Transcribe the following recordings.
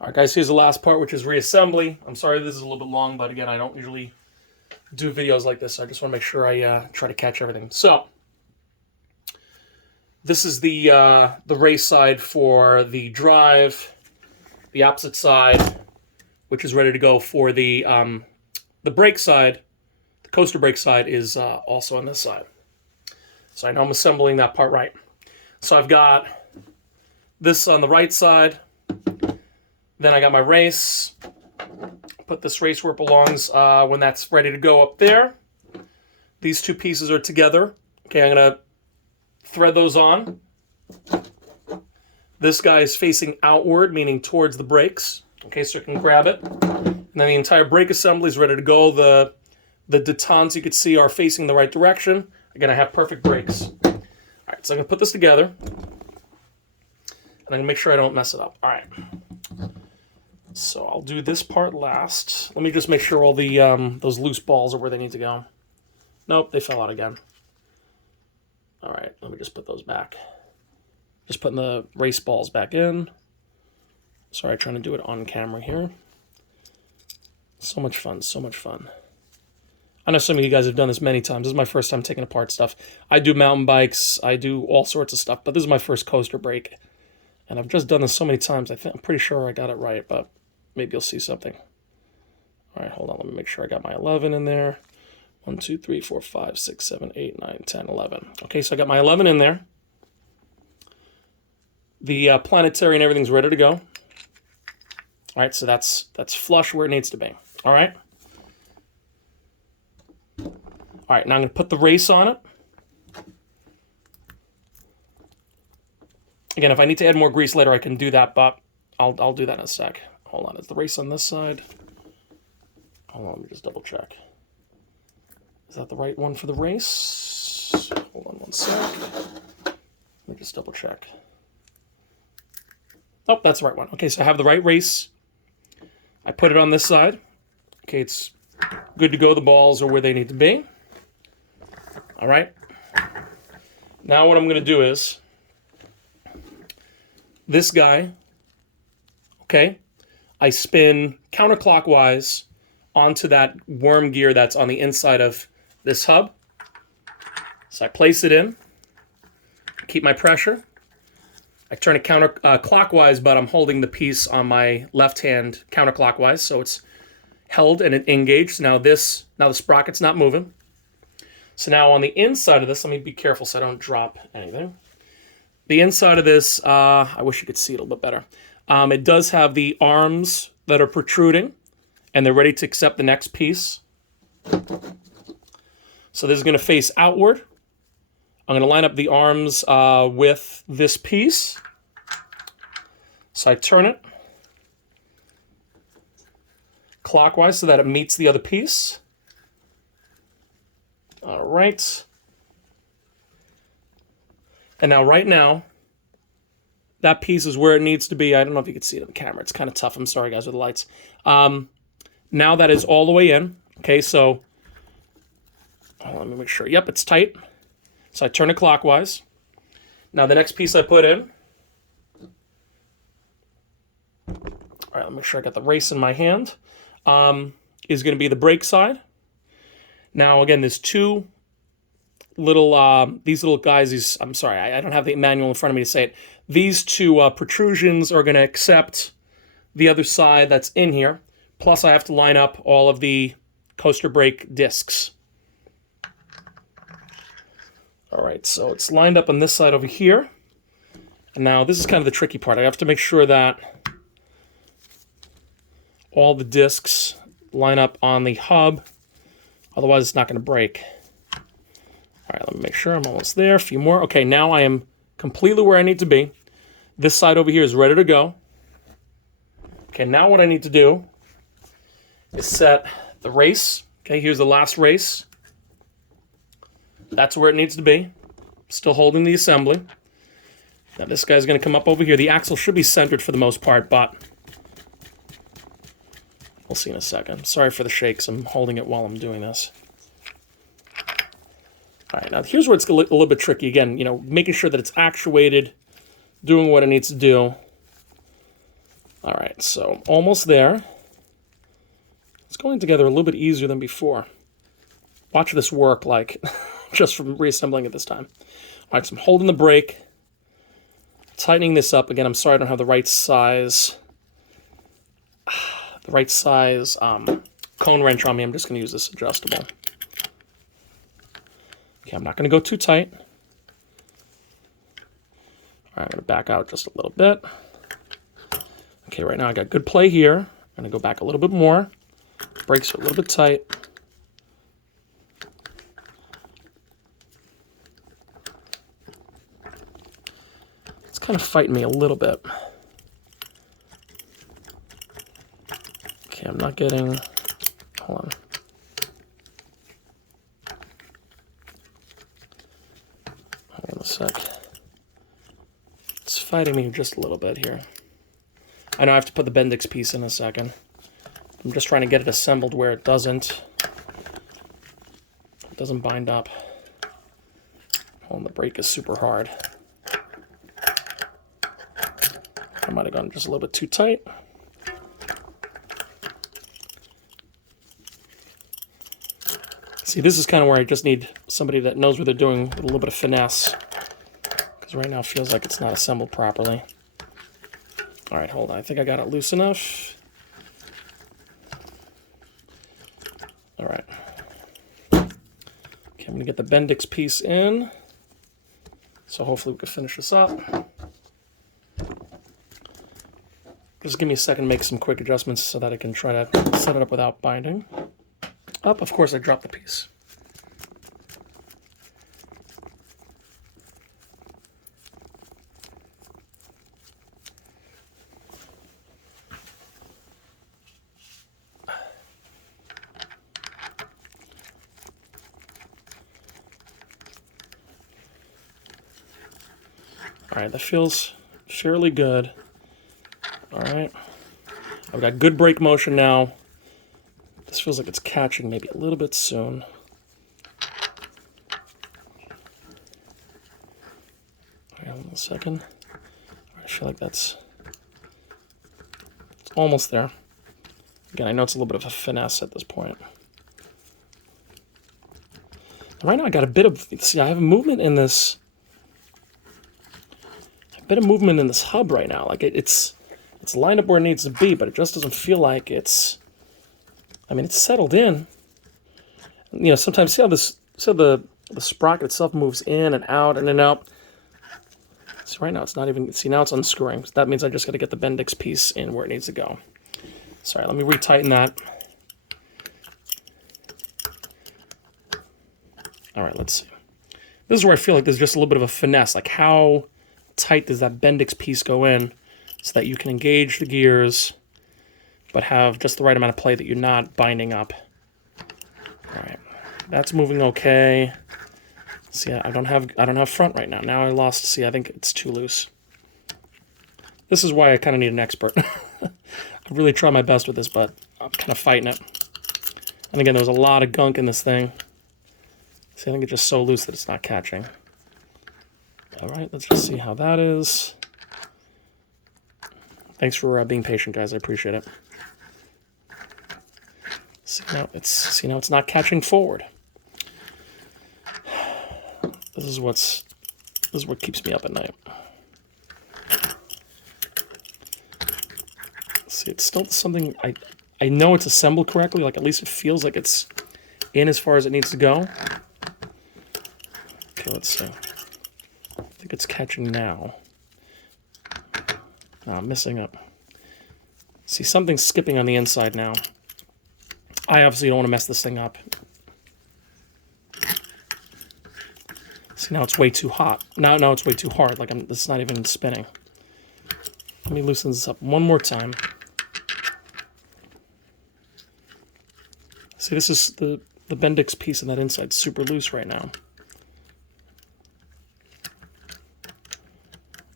All right, guys, here's the last part, which is reassembly. I'm sorry this is a little bit long, but again, I don't usually do videos like this. So I just want to make sure I try to catch everything. So this is the race side for the drive. The opposite side, which is ready to go for the brake side. The coaster brake side is also on this side. So I know I'm assembling that part right. So I've got this on the right side. Then I got my race. Put this race where it belongs when that's ready to go up there. These two pieces are together. Okay, I'm going to thread those on. This guy is facing outward, meaning towards the brakes. Okay, so I can grab it. And then the entire brake assembly is ready to go. The detents you can see are facing the right direction. Again, I have perfect brakes. All right, so I'm going to put this together. And I'm going to make sure I don't mess it up. All right. So I'll do this part last. Let me just make sure all the those loose balls are where they need to go. Nope, they fell out again. All right, let me just put those back. Just putting the race balls back in. Sorry, trying to do it on camera here. So much fun, so much fun. I know some of you guys have done this many times. This is my first time taking apart stuff. I do mountain bikes. I do all sorts of stuff, but this is my first coaster brake. And I've just done this so many times. I'm pretty sure I got it right, but maybe you'll see something. All right, hold on. Let me make sure I got my 11 in there. 1, 2, 3, 4, 5, 6, 7, 8, 9, 10, 11. Okay, so I got my 11 in there. The planetary and everything's ready to go. All right, so that's flush where it needs to be. All right. All right, now I'm going to put the race on it. Again, if I need to add more grease later, I can do that, but I'll do that in a sec. Hold on, is the race on this side? Hold on, let me just double check. Is that the right one for the race? Hold on one sec. Let me just double check. Oh, that's the right one. Okay, so I have the right race. I put it on this side. Okay, it's good to go. The balls are where they need to be. All right. Now what I'm going to do is this guy, okay, I spin counterclockwise onto that worm gear that's on the inside of this hub. So I place it in, keep my pressure. I turn it counterclockwise, but I'm holding the piece on my left hand counterclockwise, so it's held and engaged. So now the sprocket's not moving. So now on the inside of this, let me be careful so I don't drop anything. The inside of this, I wish you could see it a little bit better. It does have the arms that are protruding, and they're ready to accept the next piece. So this is going to face outward. I'm going to line up the arms with this piece. So I turn it clockwise so that it meets the other piece. All right. And now, right now, that piece is where it needs to be. I don't know if you can see it on the camera. It's kind of tough. I'm sorry, guys, with the lights. Now that is all the way in. Okay, so let me make sure. Yep, it's tight. So I turn it clockwise. Now the next piece I put in. All right, let me make sure I got the race in my hand. Is going to be the brake side. Now, again, there's two little, these little guys, I'm sorry, I don't have the manual in front of me to say it. These two protrusions are going to accept the other side that's in here. Plus, I have to line up all of the coaster brake discs. All right, so it's lined up on this side over here. And now this is kind of the tricky part. I have to make sure that all the discs line up on the hub. Otherwise, it's not going to break. All right, let me make sure I'm almost there. A few more. Okay, now I am completely where I need to be. This side over here is ready to go. Okay, now what I need to do is set the race. Okay, here's the last race. That's where it needs to be. Still holding the assembly. Now this guy's going to come up over here. The axle should be centered for the most part, but we'll see in a second. Sorry for the shakes. I'm holding it while I'm doing this. All right, now here's where it's a little bit tricky. Again, making sure that it's actuated, doing what it needs to do. All right, so almost there. It's going together a little bit easier than before. Watch this work, like, just from reassembling it this time. All right, so I'm holding the brake, tightening this up. Again, I'm sorry I don't have the right size cone wrench on me. I'm just going to use this adjustable. Okay, I'm not going to go too tight. All right, I'm going to back out just a little bit. Okay, right now I got good play here. I'm going to go back a little bit more. Brakes are a little bit tight. It's kind of fighting me a little bit. Okay, I'm not getting... Hold on. Hold on a sec. It's fighting me just a little bit here. I know I have to put the Bendix piece in a second. I'm just trying to get it assembled where it doesn't bind up. Oh, the brake is super hard. I might have gone just a little bit too tight. See, this is kind of where I just need somebody that knows what they're doing with a little bit of finesse. Because right now it feels like it's not assembled properly. All right, hold on. I think I got it loose enough. All right. Okay, I'm going to get the Bendix piece in. So hopefully we can finish this up. Just give me a second to make some quick adjustments so that I can try to set it up without binding. Up, of course, I dropped the piece. All right, that feels fairly good. All right, I've got good brake motion now. This feels like it's catching maybe a little bit soon. All right, hold on a second. I feel like it's almost there. Again, I know it's a little bit of a finesse at this point. Right now I got a bit of, see, I have a movement in this, hub right now. Like it's lined up where it needs to be, but it just doesn't feel like it's, I mean, it's settled in. You know, sometimes see how the sprocket itself moves in and out and in and out. So right now it's not even, see, now it's unscrewing. So that means I just got to get the Bendix piece in where it needs to go. Sorry, let me retighten that. All right, let's see. This is where I feel like there's just a little bit of a finesse. Like how tight does that Bendix piece go in so that you can engage the gears but have just the right amount of play that you're not binding up. All right, that's moving okay. See, I don't have front right now. Now I lost, see, I think it's too loose. This is why I kind of need an expert. I really try my best with this, but I'm kind of fighting it. And again, there's a lot of gunk in this thing. See, I think it's just so loose that it's not catching. All right, let's just see how that is. Thanks for being patient, guys. I appreciate it. See, now it's not catching forward. This is what keeps me up at night. See, it's still something, I know it's assembled correctly, like at least it feels like it's in as far as it needs to go. Okay, let's see. I think it's catching now. Oh, I'm missing up. See, something's skipping on the inside now. I obviously don't want to mess this thing up. See, now it's way too hot. Now it's way too hard. Like it's not even spinning. Let me loosen this up one more time. See, this is the Bendix piece in that inside, super loose right now.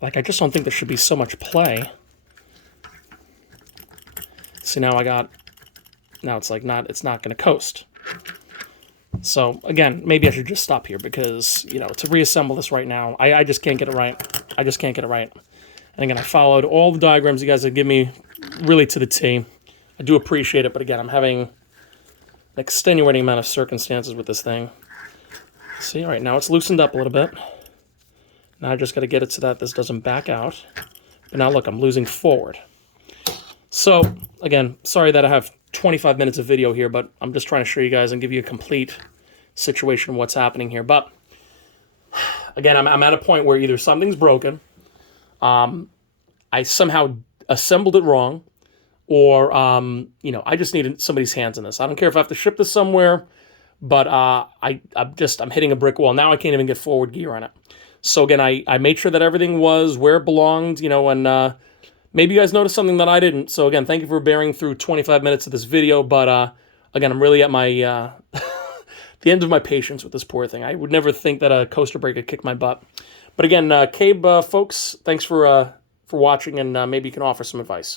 Like, I just don't think there should be so much play. See, now it's like it's not going to coast. So, again, maybe I should just stop here because, you know, to reassemble this right now, I just can't get it right. I just can't get it right. And again, I followed all the diagrams you guys had given me really to the T. I do appreciate it, but again, I'm having an extenuating amount of circumstances with this thing. See, all right, now it's loosened up a little bit. Now I just got to get it so that this doesn't back out. But now look, I'm losing forward. So, again, sorry that I have 25 minutes of video here, but I'm just trying to show you guys and give you a complete situation of what's happening here. But, again, I'm at a point where either something's broken, I somehow assembled it wrong, or, you know, I just needed somebody's hands in this. I don't care if I have to ship this somewhere, but I'm hitting a brick wall. Now I can't even get forward gear on it. So, again, I made sure that everything was where it belonged, you know, and maybe you guys noticed something that I didn't. So, again, thank you for bearing through 25 minutes of this video. But, again, I'm really at my the end of my patience with this poor thing. I would never think that a coaster brake could kick my butt. But, again, Cabe, folks, thanks for watching, and maybe you can offer some advice.